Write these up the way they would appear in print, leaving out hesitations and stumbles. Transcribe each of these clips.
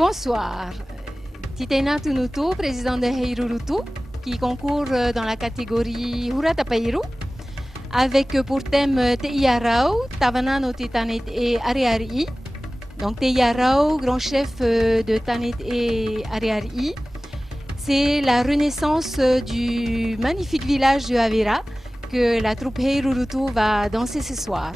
Bonsoir. Titena Tunuto, président de Heirurutu, qui concourt dans la catégorie Huratapairu, avec pour thème Teiarau, Tavanano Titanet et Areari. Donc Teiarau, grand chef de Tanet et Areari. C'est la renaissance du magnifique village de Avera que la troupe Heirurutu va danser ce soir.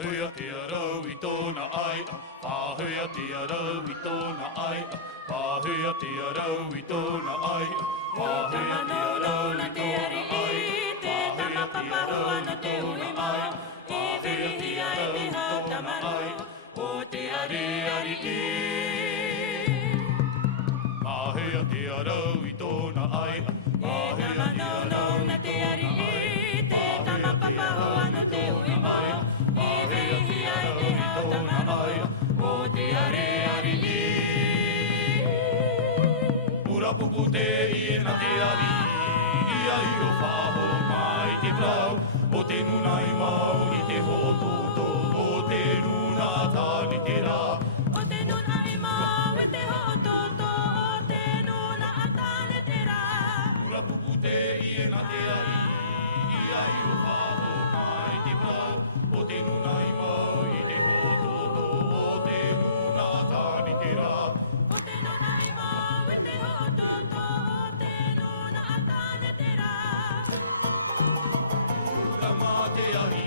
Whahua te arau I tōna ai, whahua te arau I tōna ai, whahua te arau I tōna ai, whahua te arau I tōna ai, te tamapapa hoa no te uima, I whirihi ai te hatamano, o te ari ari I. Whahua te arau I tōna ai, whahua te arau I tōna ai, te tamapapa hoa no te uima, I whirihi ai te hatamano, o te are are I. Ura pupu te I na te ari, ia I o whaho mai te plau, o te nunai mau I te hototo, o te nuna tāni te rā. O te nunai mau I te hototo, o te nuna tāne te rā. Ura pupu te I na te ari, ia I o whaho mai te plau, o te nunai mau I te hototo, o te nuna tāni te rā. O te nunai mau I te hototo, o te nuna tāne te rā. Ura mā te ari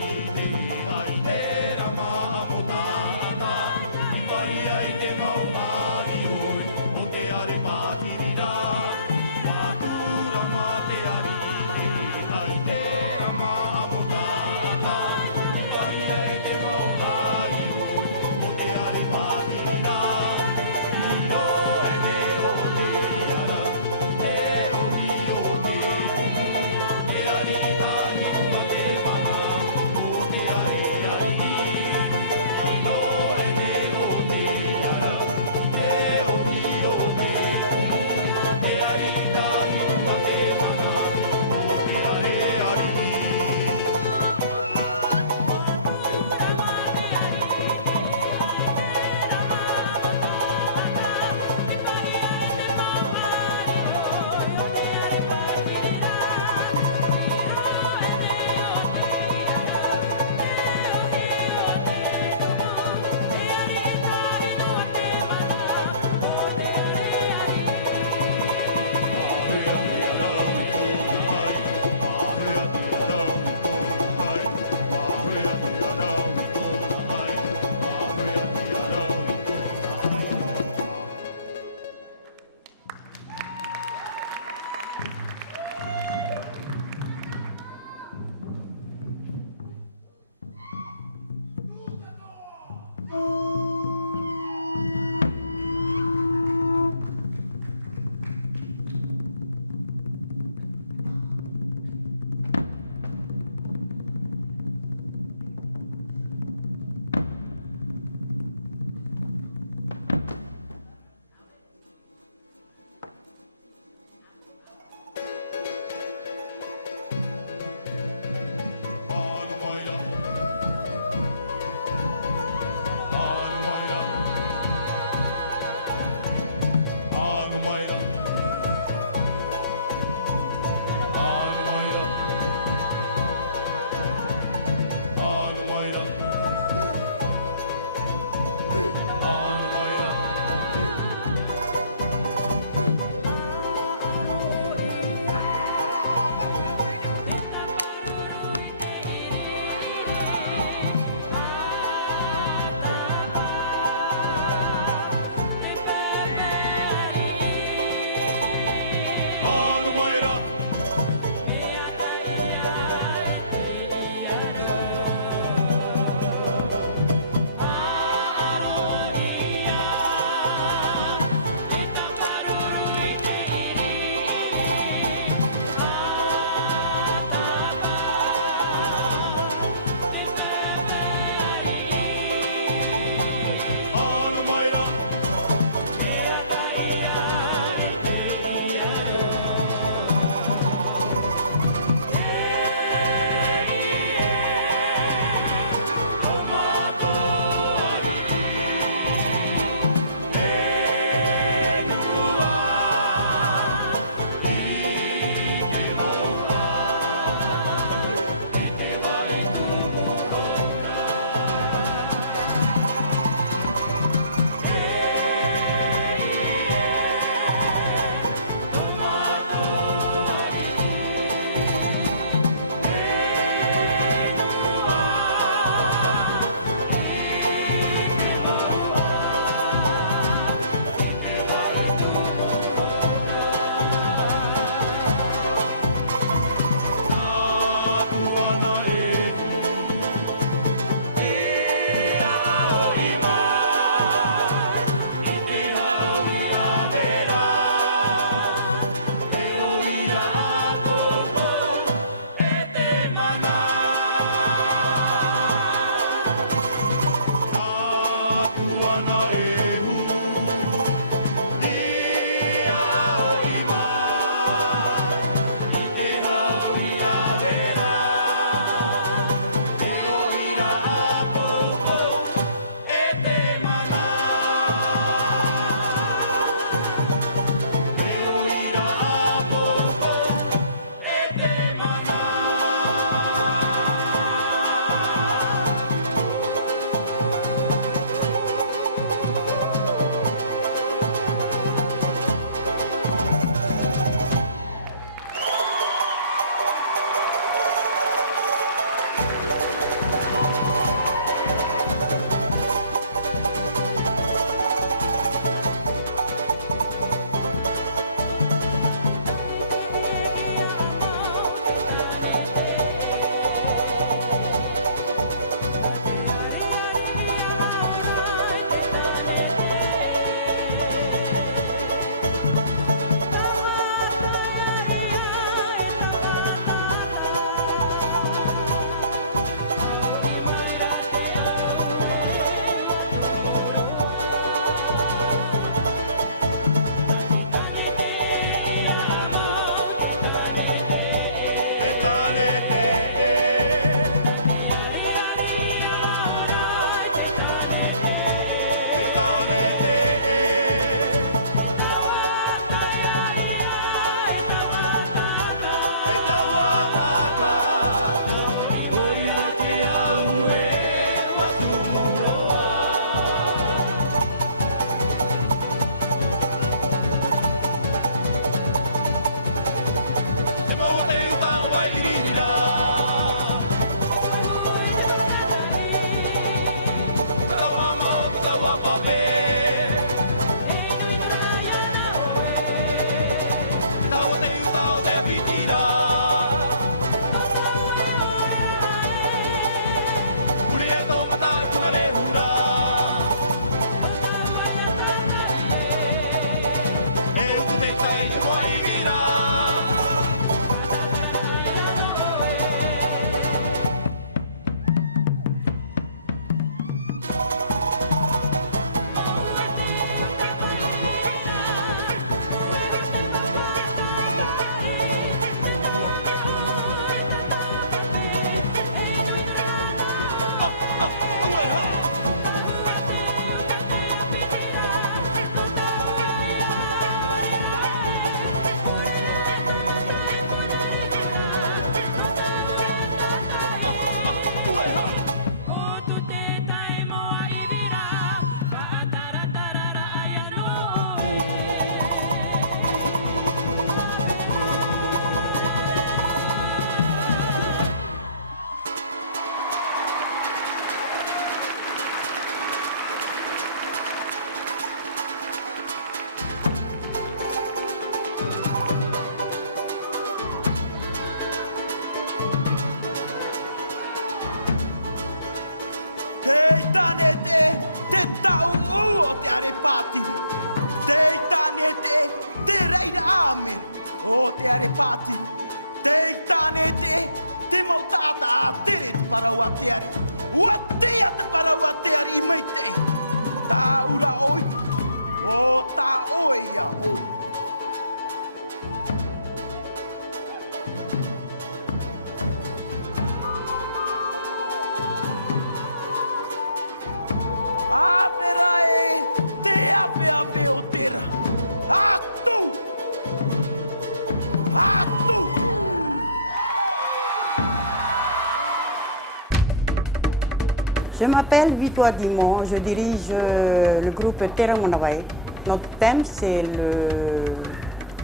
Je m'appelle Victoire Dimon, je dirige le groupe Teremonawai. Notre thème, c'est le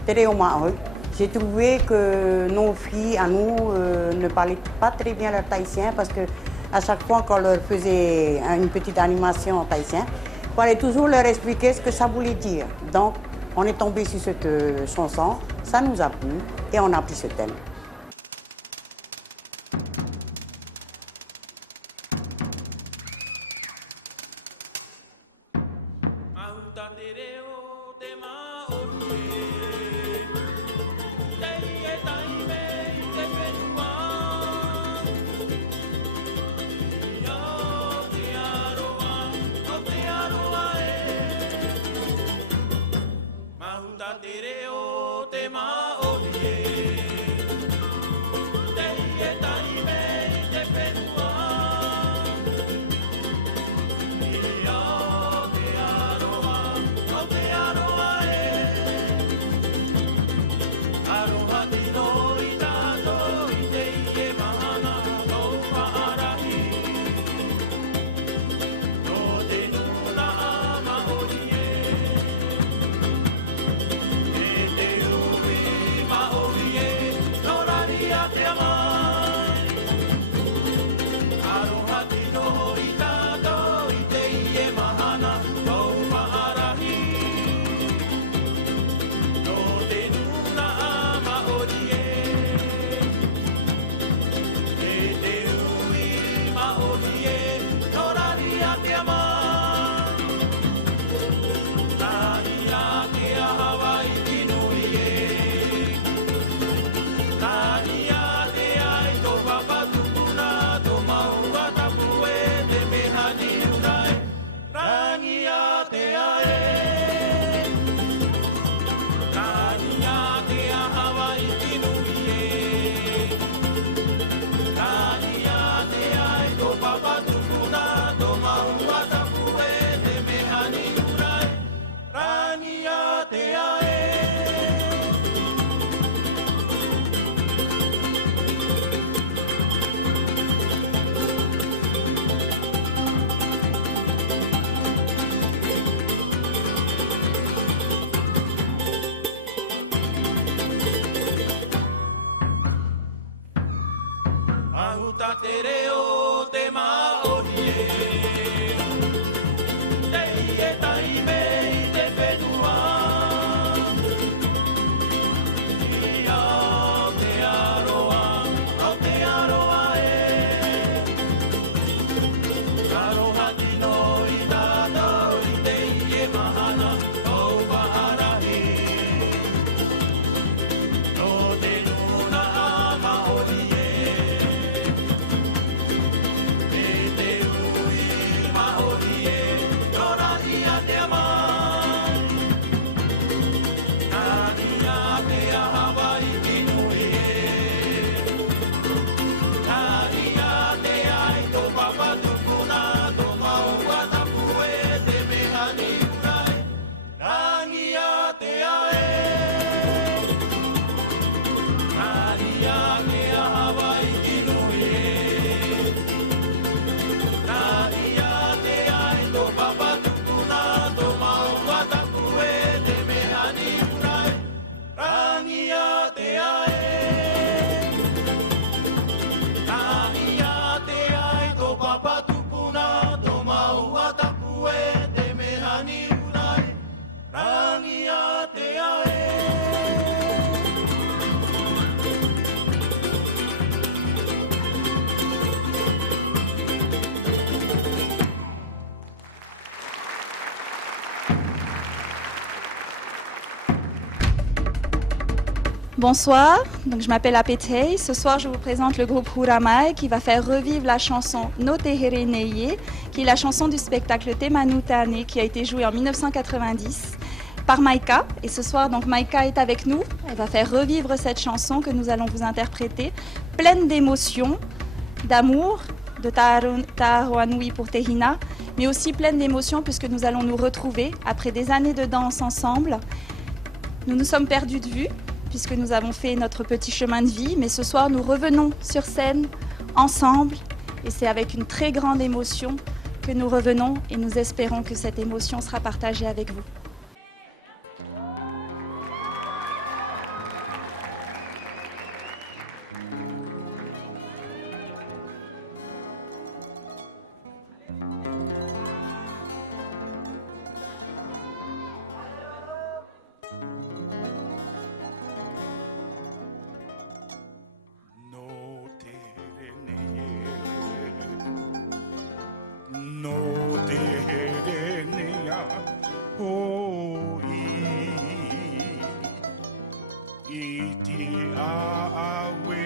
Tereomaoi. J'ai trouvé que nos filles, à nous, ne parlaient pas très bien le tahitien parce que à chaque fois qu'on leur faisait une petite animation en tahitien, il fallait toujours leur expliquer ce que ça voulait dire. Donc, on est tombé sur cette chanson, ça nous a plu et on a pris ce thème. te reo te maori e. Te e tai me i te whenua. I au te aroa e. Aroha tino i tātou i te ie mahana tau waharahi. No te nuna a maori e. Me te ui maori e. Nora ia te amai. Nani a pea Hawaii ki nui e. Nani a te ai tō papa tukuna tō maua tapu e te mehani urai. Nani a te ae. Nani a pea Hawaii ki nui e. Nani a te ai tō papa tukuna tō maua tapu e te mehani urai. Nani a te ae. Nani a te ai tō papa tukuna tō maua tapu e te mehani urai. Nani a te ae. Bonsoir, donc je m'appelle Apetei. Ce soir, je vous présente le groupe Huramai qui va faire revivre la chanson No Te Here Neie, qui est la chanson du spectacle Te Manu Tane qui a été joué en 1990 par Maika. Et ce soir, donc Maika est avec nous. Elle va faire revivre cette chanson que nous allons vous interpréter, pleine d'émotions, d'amour, de Taharoanui pour Tehina, mais aussi pleine d'émotions puisque nous allons nous retrouver après des années de danse ensemble. Nous nous sommes perdus de vue puisque nous avons fait notre petit chemin de vie, mais ce soir nous revenons sur scène ensemble et c'est avec une très grande émotion que nous revenons et nous espérons que cette émotion sera partagée avec vous. No te reneye, no te reneya, oh i te a we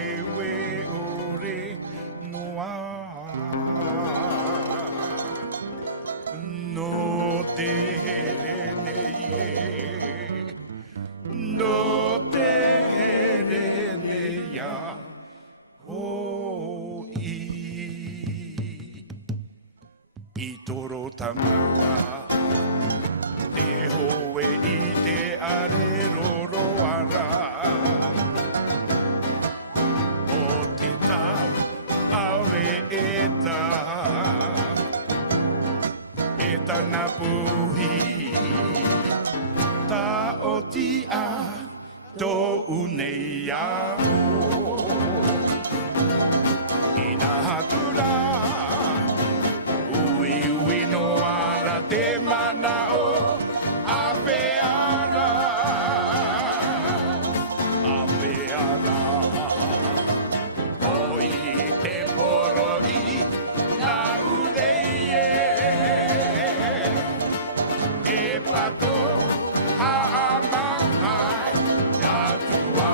ore noa. No te reneye, no te reneya. Oh, i toro tamaua, te hoe i te areroro ara. O te tau, aure e tana puhi, ta o ti a, tō unei au. Ina hatura, ui no ara te mana o ape ara. O i te poro i na urei e. E pato haamahai atua.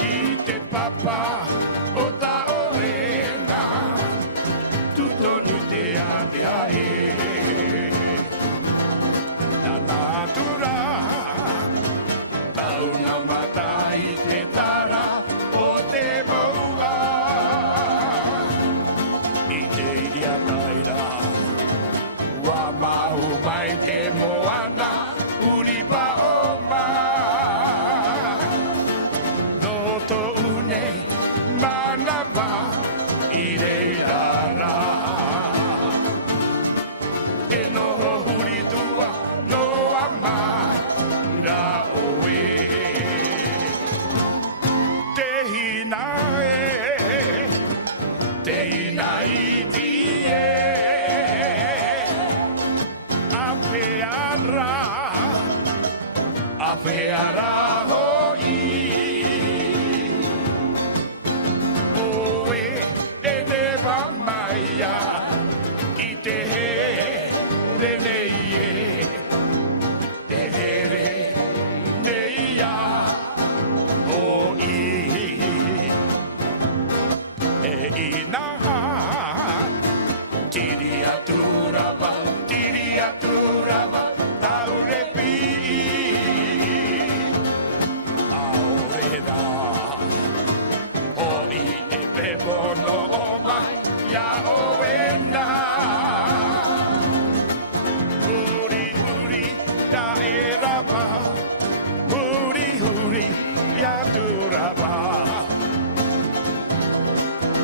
I te papa o ta oena, tutonu te atea e. Na natura, tau na mata i te tara o te moua. I te iria taira, ua mahu mai te moana, uri pa o ma. No to une manava i reira ra. E no huri tua no amai ra oe. Te hina e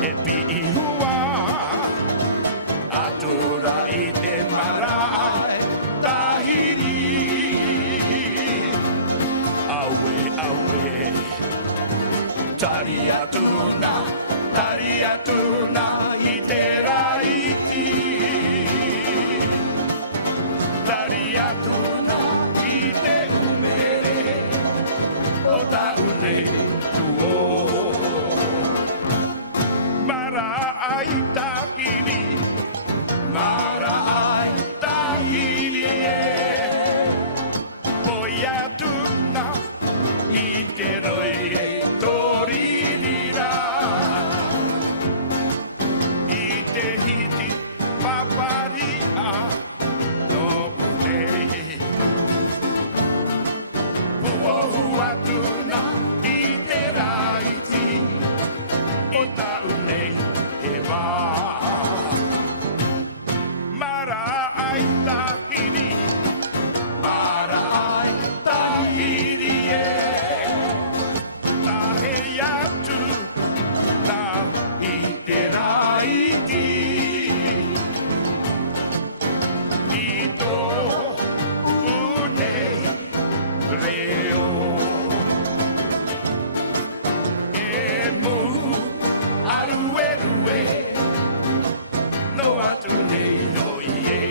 e pi'i hua atura i te marae tahiri aue aue tari atuna i te raiti tari atuna i te umere o taune tuo mara ai tahiri e poi atuna i te roi e toririra i te hiti paparia no pune puohu atuna i te raiti o taune e wā mara ai tahiri e tahe atu na i te raiti i tō unei reo e mu aruerue no atu nei o ie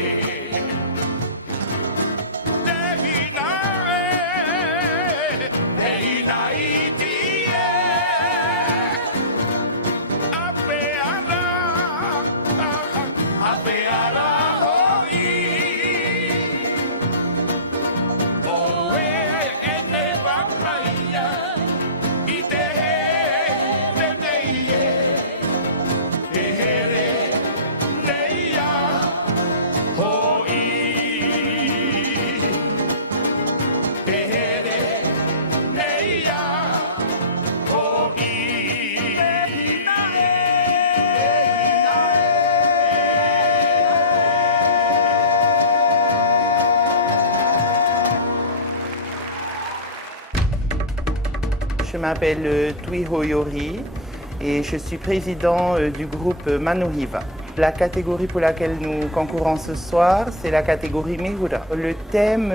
Je m'appelle Tui Hoyori et je suis président du groupe Manohiva. La catégorie pour laquelle nous concourons ce soir, c'est la catégorie Mehura. Le thème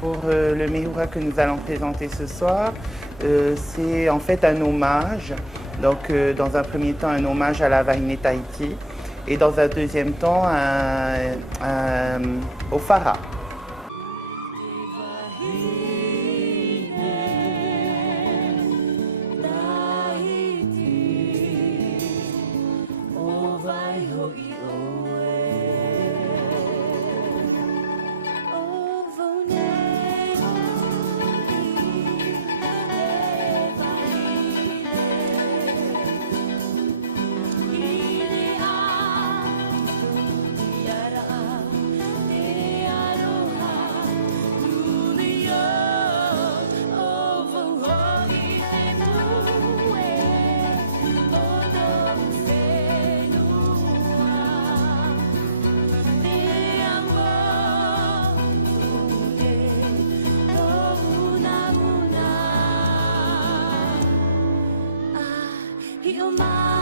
pour le Mehura que nous allons présenter ce soir, c'est en fait un hommage. Donc dans un premier temps, un hommage à la Wahine Tahiti et dans un deuxième temps, au Fara. You're my